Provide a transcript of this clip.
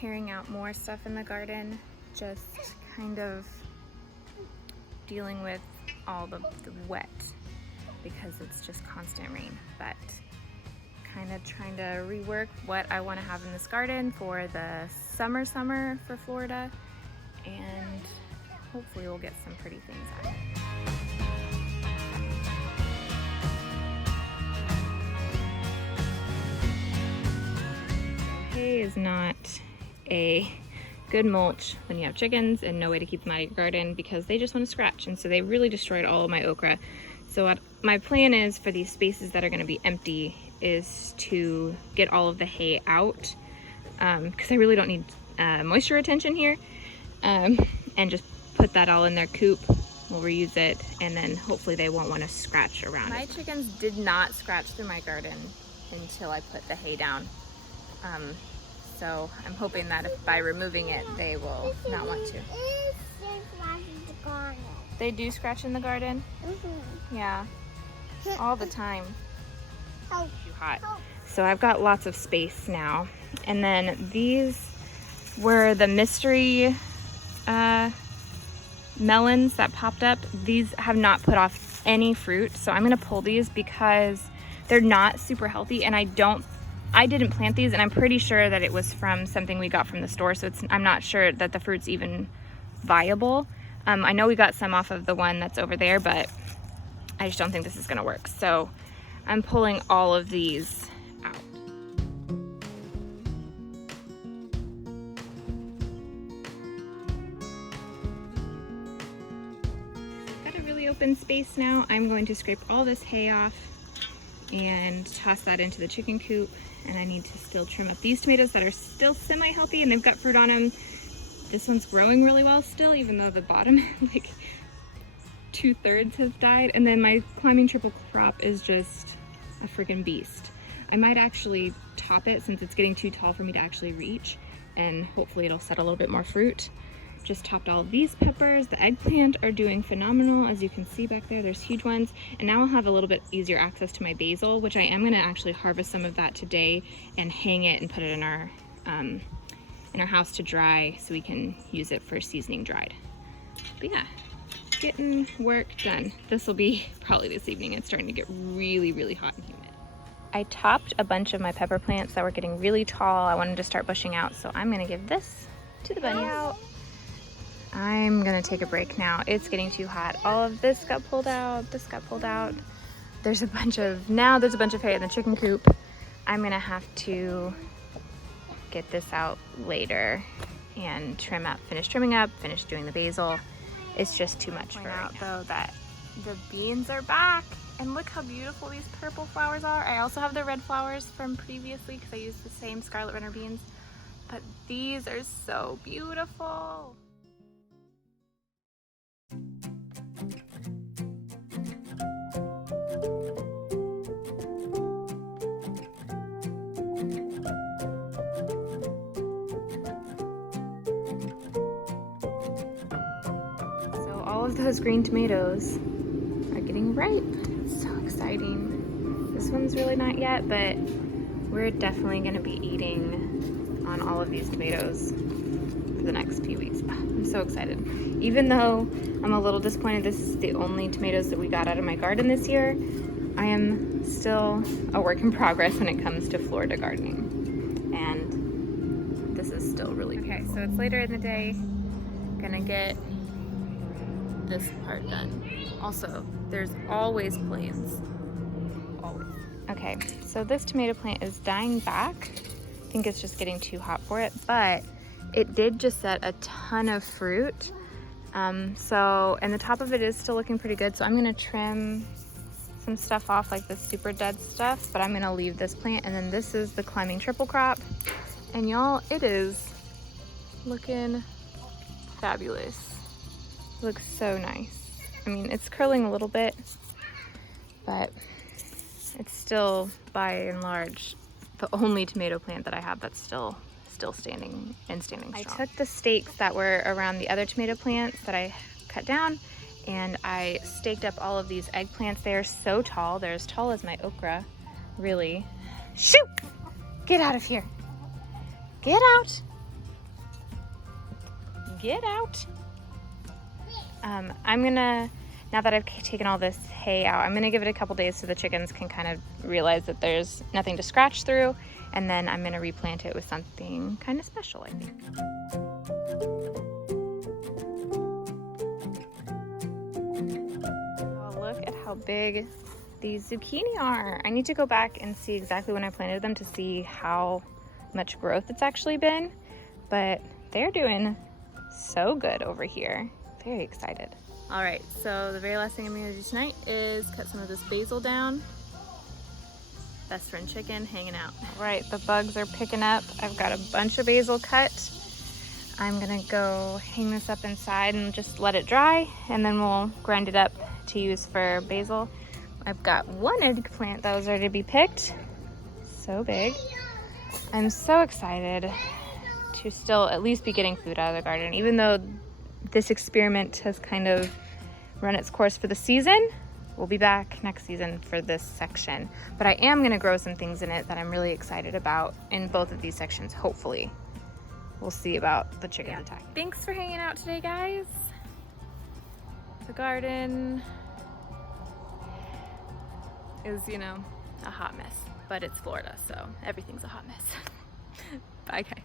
carrying out more stuff in the garden, just kind of dealing with all the wet because it's just constant rain, but kind of trying to rework what I want to have in this garden for the summer for Florida, and hopefully we'll get some pretty things out of it. Hay is not a good mulch when you have chickens and no way to keep them out of your garden because they just want to scratch, and so they really destroyed all of my okra. So what my plan is for these spaces that are going to be empty is to get all of the hay out, because I really don't need moisture retention here, and just put that all in their coop. We'll reuse it, and then hopefully they won't want to scratch around. My chickens did not scratch through my garden until I put the hay down. So I'm hoping that if by removing it, they will not want to. They do scratch in the garden? Mm-hmm. Yeah, all the time. Too hot. So I've got lots of space now. And then these were the mystery melons that popped up. These have not put off any fruit. So I'm gonna pull these because they're not super healthy, and I didn't plant these, and I'm pretty sure that it was from something we got from the store. So I'm not sure that the fruit's even viable. I know we got some off of the one that's over there, but I just don't think this is gonna work. So I'm pulling all of these out. Got a really open space now. I'm going to scrape all this hay off and toss that into the chicken coop. And I need to still trim up these tomatoes that are still semi-healthy and they've got fruit on them. This one's growing really well still, even though the bottom, like 2/3 has died. And then my climbing triple crop is just a freaking beast. I might actually top it since it's getting too tall for me to actually reach, and hopefully it'll set a little bit more fruit. Just topped all of these peppers. The eggplant are doing phenomenal. As you can see back there, there's huge ones. And now I'll have a little bit easier access to my basil, which I am gonna actually harvest some of that today and hang it and put it in our house to dry so we can use it for seasoning dried. But yeah, getting work done. This will be probably this evening. It's starting to get really, really hot and humid. I topped a bunch of my pepper plants that were getting really tall. I wanted to start bushing out, so I'm gonna give this to the bunnies. I'm gonna take a break now. It's getting too hot. All of this got pulled out, this got pulled out. There's a bunch of hay in the chicken coop. I'm gonna have to get this out later and finish trimming up, finish doing the basil. It's just too much for right now. Though that the beans are back, and look how beautiful these purple flowers are. I also have the red flowers from previously because I used the same scarlet runner beans, but these are so beautiful. All of those green tomatoes are getting ripe. It's so exciting. This one's really not yet, but we're definitely going to be eating on all of these tomatoes for the next few weeks. I'm so excited. Even though I'm a little disappointed this is the only tomatoes that we got out of my garden this year, I am still a work in progress when it comes to Florida gardening. And this is still really beautiful. Okay, so it's later in the day. Gonna get this part done. Also, there's always plants. Always. Okay, so this tomato plant is dying back. I think it's just getting too hot for it, but it did just set a ton of fruit. And the top of it is still looking pretty good. So I'm gonna trim some stuff off, like the super dead stuff, but I'm gonna leave this plant. And then this is the climbing triple crop. And y'all, it is looking fabulous. Looks so nice. I mean, it's curling a little bit, but it's still, by and large, the only tomato plant that I have that's still standing and standing strong. I took the stakes that were around the other tomato plants that I cut down, and I staked up all of these eggplants. They are so tall. They're as tall as my okra, really. Shoot! Get out of here. Get out. Get out. I'm gonna, now that I've taken all this hay out, I'm gonna give it a couple days so the chickens can kind of realize that there's nothing to scratch through, and then I'm gonna replant it with something kind of special, I think. Oh, look at how big these zucchini are. I need to go back and see exactly when I planted them to see how much growth it's actually been, but they're doing so good over here. Very excited. All right, so the very last thing I'm gonna do tonight is cut some of this basil down. Best friend chicken hanging out. All right, the bugs are picking up. I've got a bunch of basil cut. I'm gonna go hang this up inside and just let it dry, and then we'll grind it up to use for basil. I've got one eggplant that was ready to be picked. So big. I'm so excited to still at least be getting food out of the garden, even though this experiment has kind of run its course for the season. We'll be back next season for this section, but I am gonna grow some things in it that I'm really excited about in both of these sections, hopefully. We'll see about the chicken attack. Thanks for hanging out today, guys. The garden is, you know, a hot mess, but it's Florida, so everything's a hot mess. Bye, guys.